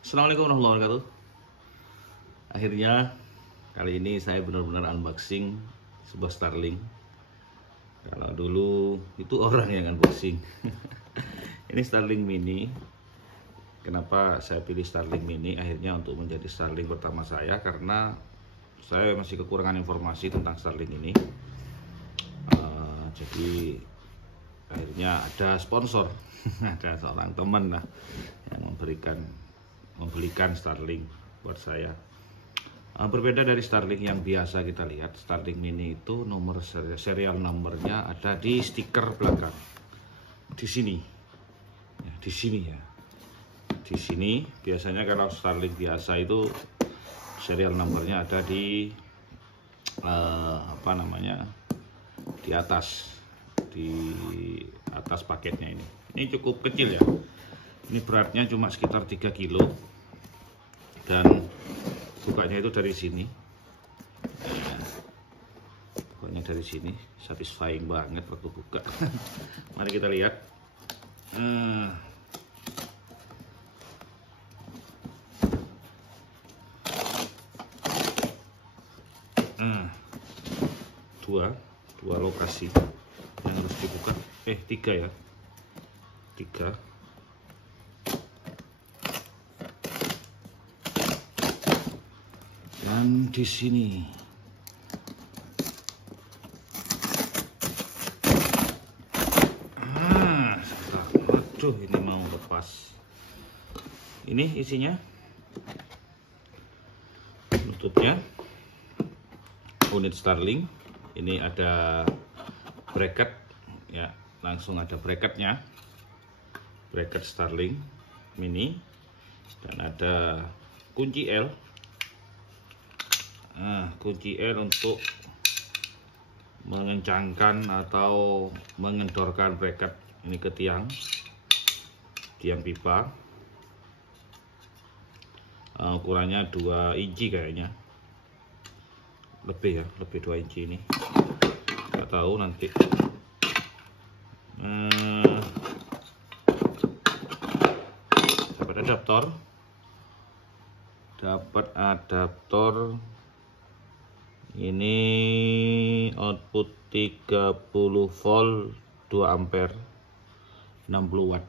Assalamualaikum warahmatullahi wabarakatuh. Akhirnya kali ini saya benar-benar unboxing sebuah Starlink. Kalau dulu itu orang yang unboxing. Ini Starlink Mini. Kenapa saya pilih Starlink Mini akhirnya untuk menjadi Starlink pertama saya? Karena saya masih kekurangan informasi tentang Starlink ini. Jadi akhirnya ada sponsor, ada seorang teman lah yang membelikan Starlink buat saya. Berbeda dari Starlink yang biasa kita lihat, Starlink Mini itu nomor serial nomornya ada di stiker belakang. Di sini. Ya, di sini ya. Di sini biasanya kalau Starlink biasa itu serial nomornya ada di di atas paketnya ini. Ini cukup kecil ya. Ini beratnya cuma sekitar 3 kilo dan bukanya itu dari sini. Bukanya dari sini, satisfying banget waktu buka. Mari kita lihat. Dua lokasi yang harus dibuka. Tiga ya. Tiga. Dan di sini aduh, ini mau lepas. Ini isinya, tutupnya unit Starlink. Ini ada bracket ya, langsung ada bracketnya, bracket Starlink Mini, dan ada kunci L. Kunci L untuk mengencangkan atau mengendorkan bracket ini ke tiang pipa. Ukurannya 2 inci kayaknya, lebih 2 inci ini, nggak tahu nanti. Dapat adaptor ini, output 30 volt 2 ampere 60 watt.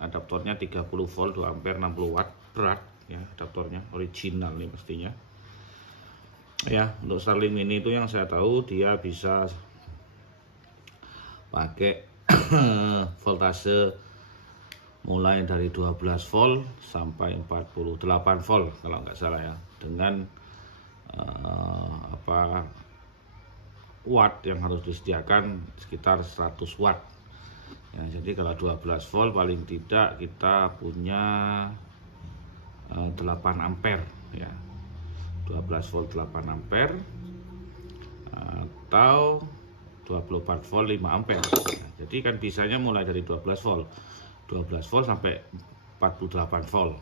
Adaptornya 30 volt 2 ampere 60 watt, berat ya adaptornya, original nih pastinya. Ya, untuk Starlink Mini itu yang saya tahu dia bisa pakai voltase mulai dari 12 volt sampai 48 volt kalau nggak salah ya, dengan watt yang harus disediakan sekitar 100 watt ya. Jadi kalau 12 volt paling tidak kita punya 8 ampere ya, 12 volt 8 ampere atau 24 volt 5 ampere ya. Jadi kan bisanya mulai dari 12 volt sampai 48 volt.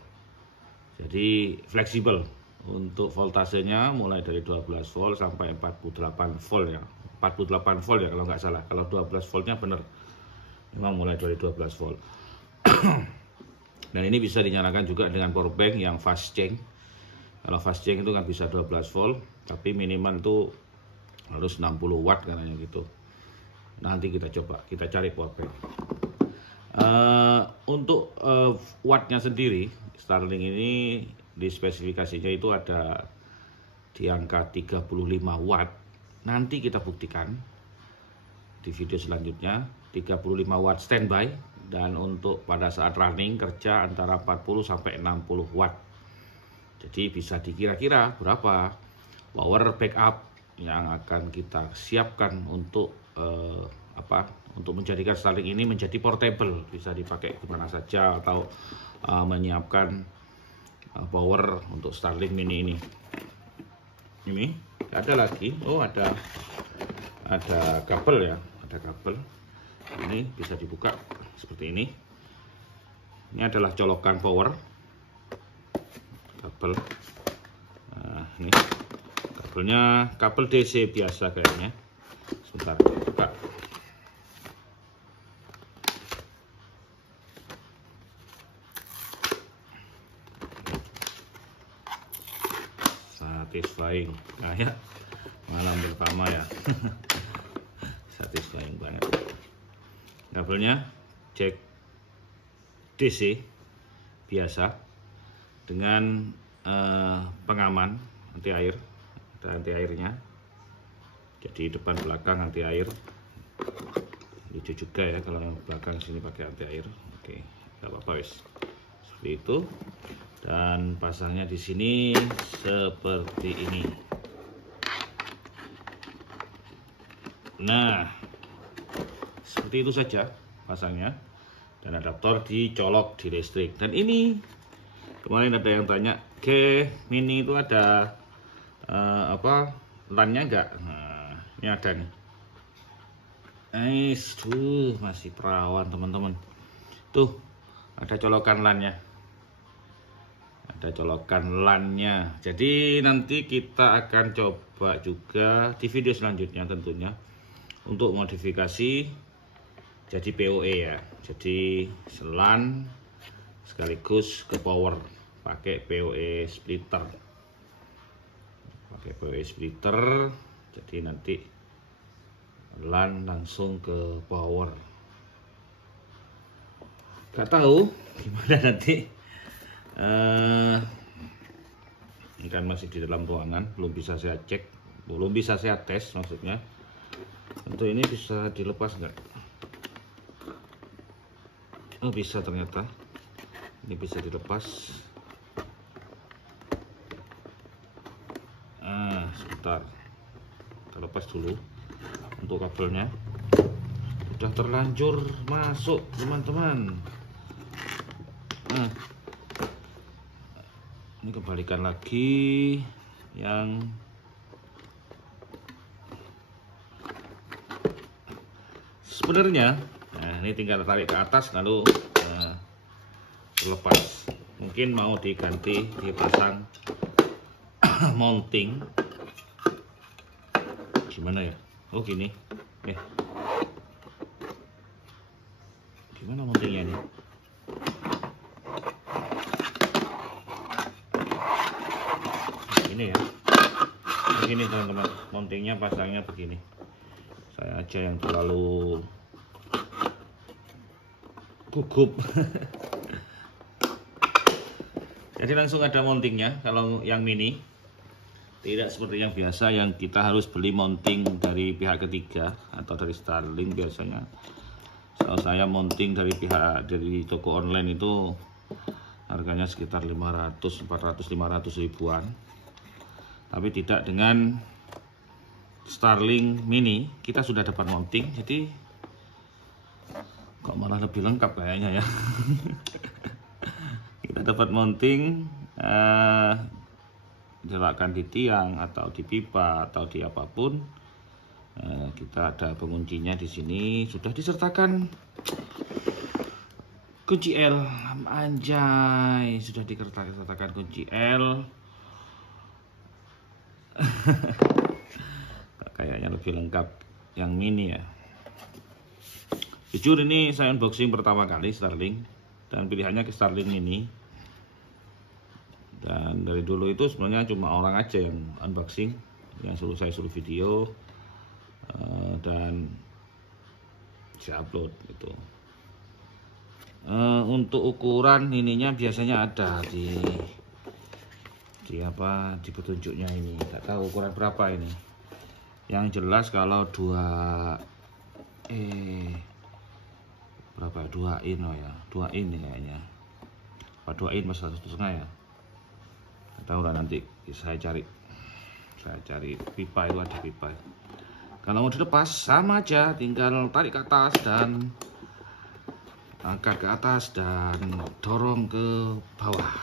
Jadi fleksibel untuk voltasenya, mulai dari 12 volt sampai 48 volt ya. 48 volt ya kalau nggak salah. Kalau 12 voltnya bener, memang mulai dari 12 volt. Dan ini bisa dinyalakan juga dengan power bank yang fast charge. Kalau fast charge itu nggak bisa 12 volt, tapi minimal itu harus 60 watt katanya gitu. Nanti kita coba, kita cari power bank. Untuk wattnya sendiri, Starlink ini di spesifikasinya itu ada di angka 35 watt. Nanti kita buktikan di video selanjutnya. 35 watt standby, dan untuk pada saat running kerja antara 40 sampai 60 watt. Jadi bisa dikira-kira berapa power backup yang akan kita siapkan untuk untuk menjadikan Starlink ini menjadi portable, bisa dipakai di mana saja, atau menyiapkan power untuk Starlink Mini ini. Ini ada lagi, ada kabel ya, ada kabel. Ini bisa dibuka seperti ini. Ini adalah colokan power kabel. Ini kabelnya, kabel DC biasa kayaknya. Sebentar, buka. satisfying. Nah ya, malam pertama ya. Satisfying banget. Kabelnya jack DC biasa dengan pengaman anti air, ada anti airnya. Jadi depan belakang anti air. Lucu juga ya kalau yang belakang sini pakai anti air. Oke, nggak apa-apa wes. Seperti itu. Dan pasangnya di sini seperti ini. Nah, seperti itu saja pasangnya. Dan adaptor dicolok di listrik. Dan ini kemarin ada yang tanya, Mini itu ada LAN-nya enggak? Nah, ini ada nih. Tuh masih perawan teman-teman. Tuh ada colokan LAN-nya. Ada colokan LAN-nya. Jadi nanti kita akan coba juga di video selanjutnya tentunya untuk modifikasi jadi PoE ya. Jadi LAN sekaligus ke power pakai PoE splitter. Pakai PoE splitter. Jadi nanti LAN langsung ke power. Gak tahu gimana nanti. Ini kan masih di dalam ruangan, belum bisa saya cek, belum bisa saya tes maksudnya. Untuk ini bisa dilepas nggak? Oh bisa ternyata. Ini bisa dilepas. Sebentar. Kita lepas dulu. Untuk kabelnya udah terlanjur masuk teman-teman. Ini kembalikan lagi yang sebenarnya. Nah ini tinggal tarik ke atas lalu lepas. Mungkin mau diganti, dipasang mounting. Gimana ya? Oh gini, gimana mountingnya nih? Ini ya, begini teman-teman, mountingnya pasangnya begini. Saya aja yang terlalu gugup. Jadi langsung ada mountingnya. Kalau yang mini tidak seperti yang biasa yang kita harus beli mounting dari pihak ketiga atau dari Starlink biasanya. Kalau saya mounting dari toko online itu harganya sekitar 500, 400, 500 ribuan. Tapi tidak dengan Starlink mini, kita sudah dapat mounting, jadi kok malah lebih lengkap kayaknya ya. Kita dapat mounting, diletakkan di tiang atau di pipa atau di apapun. Kita ada penguncinya di sini, sudah disertakan kunci L. Anjay, sudah disertakan kunci L. Kayaknya lebih lengkap yang mini ya. Jujur ini saya unboxing pertama kali Starlink dan pilihannya ke Starlink mini. Dan dari dulu itu sebenarnya cuma orang aja yang unboxing, yang saya suruh video dan saya upload itu. Untuk ukuran ininya biasanya ada di petunjuknya ini. Nggak tahu ukuran berapa ini. Yang jelas kalau 2 in ya, 2 in kayaknya. Apa 2 in mas 1,5 ya? Nggak tahu lah, nanti saya cari pipa, itu ada pipa. Kalau mau dilepas sama aja, tinggal tarik ke atas dan angkat ke atas dan dorong ke bawah.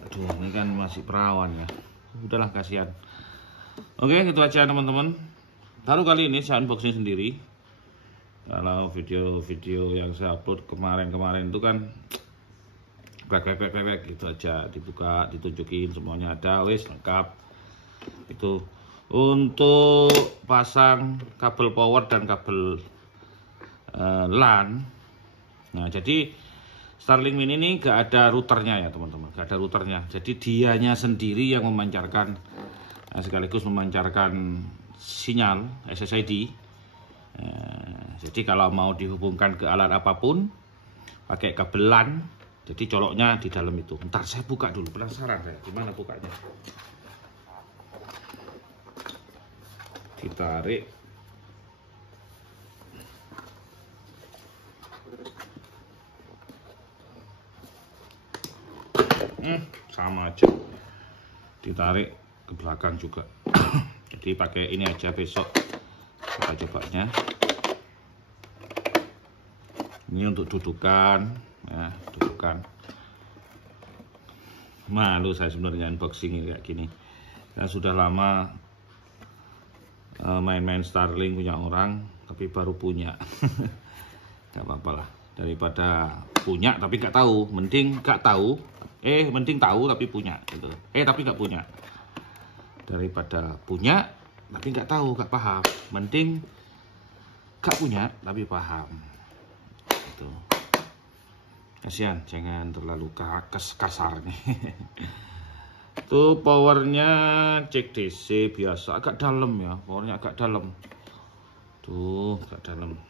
Aduh, ini kan masih perawan ya. Udahlah, kasihan. Oke, itu aja teman-teman. Baru kali ini saya unboxing sendiri. Kalau video-video yang saya upload kemarin-kemarin itu kan brek gitu aja, dibuka, ditunjukin semuanya ada, wes lengkap. Itu untuk pasang kabel power dan kabel LAN Nah, jadi Starlink Mini ini gak ada routernya ya teman-teman, gak ada routernya. Jadi dianya sendiri yang memancarkan, sekaligus memancarkan sinyal SSID. Jadi kalau mau dihubungkan ke alat apapun pakai kabelan, jadi coloknya di dalam itu. Ntar saya buka dulu, penasaran saya gimana bukanya. Ditarik. Sama aja, ditarik ke belakang juga. Jadi pakai ini aja, besok kita cobanya. Ini untuk dudukan ya, dudukan. Malu saya sebenarnya unboxing kayak gini. Saya sudah lama main-main Starlink punya orang, tapi baru punya. Gak apa-apa lah, daripada punya tapi gak tahu, mending gak tahu. Mending tahu tapi punya gitu. Tapi gak punya. Daripada punya tapi gak tahu, gak paham. Mending gak punya tapi paham. Gitu. Kasihan, jangan terlalu kasar nih. Tuh powernya cek DC biasa, agak dalam ya, powernya agak dalam. Tuh, agak dalam.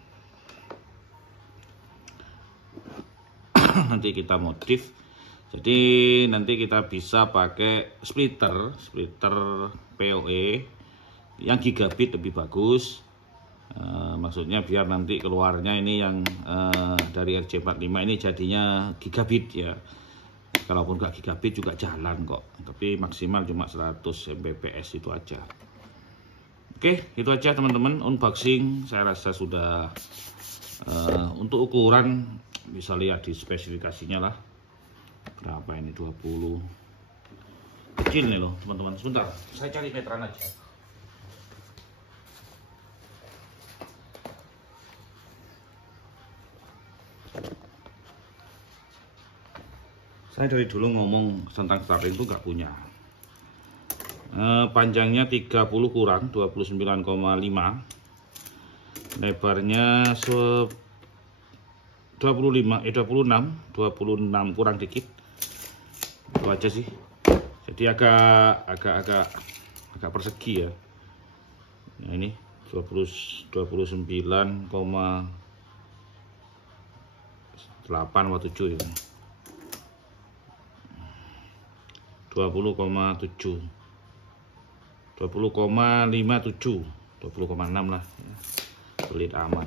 Nanti kita modif. Jadi nanti kita bisa pakai splitter PoE yang gigabit lebih bagus. Maksudnya biar nanti keluarnya ini yang dari RJ45 ini jadinya gigabit ya. Kalaupun gak gigabit juga jalan kok, tapi maksimal cuma 100 Mbps itu aja. Oke, itu aja teman-teman unboxing. Saya rasa sudah untuk ukuran bisa lihat di spesifikasinya lah. Berapa ini, 20. Kecil nih loh teman-teman. Sebentar, saya cari meteran aja. Saya dari dulu ngomong tentang Starlink itu nggak punya. Panjangnya 30 kurang 29,5, lebarnya 26 kurang dikit. Itu aja sih. Jadi agak persegi ya. Nah ini 29,8 atau 7 ya. 20,7, 20,57, 20,6 lah. Pelit amat.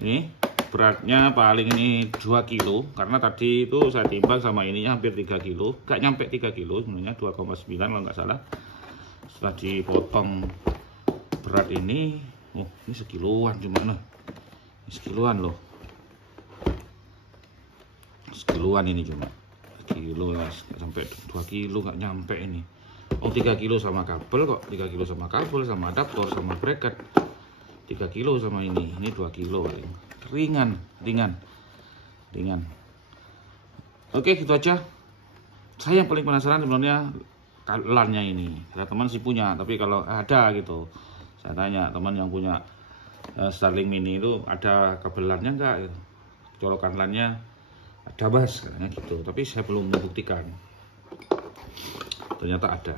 Ini beratnya paling ini 2 kilo, karena tadi itu saya timbang sama ininya hampir 3 kilo, gak nyampe 3 kilo sebenarnya, 2,9 kalau nggak salah. Setelah dipotong berat ini, ini sekiloan cuma nah. Ini sekiloan loh. Sekiloan ini cuma. Kilo ya, sampai 2 kilo nggak nyampe ini. 3 kilo sama kabel kok, 3 kilo sama kabel, sama adaptor, sama bracket, 3 kilo sama ini 2 kilo paling. Ringan. Oke, gitu aja. Saya yang paling penasaran sebenarnya LAN-nya ini. Ada teman sih punya, tapi kalau ada gitu, saya tanya teman yang punya Starlink Mini itu ada kabel LAN-nya enggak? Colokan LAN-nya ada bas katanya gitu, tapi saya belum membuktikan. Ternyata ada.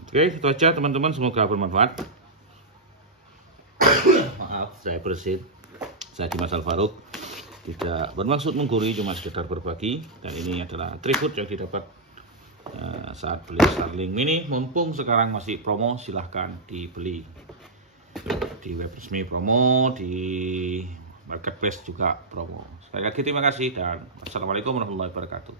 Oke, itu aja teman-teman, semoga bermanfaat. Maaf, saya bersin. Saya Dimas Alfaruk, tidak bermaksud menggurui, cuma sekedar berbagi. Dan ini adalah tribute yang didapat saat beli Starlink Mini. Mumpung sekarang masih promo, silahkan dibeli di web resmi promo, di marketplace juga promo. Sekali lagi terima kasih dan wassalamualaikum warahmatullahi wabarakatuh.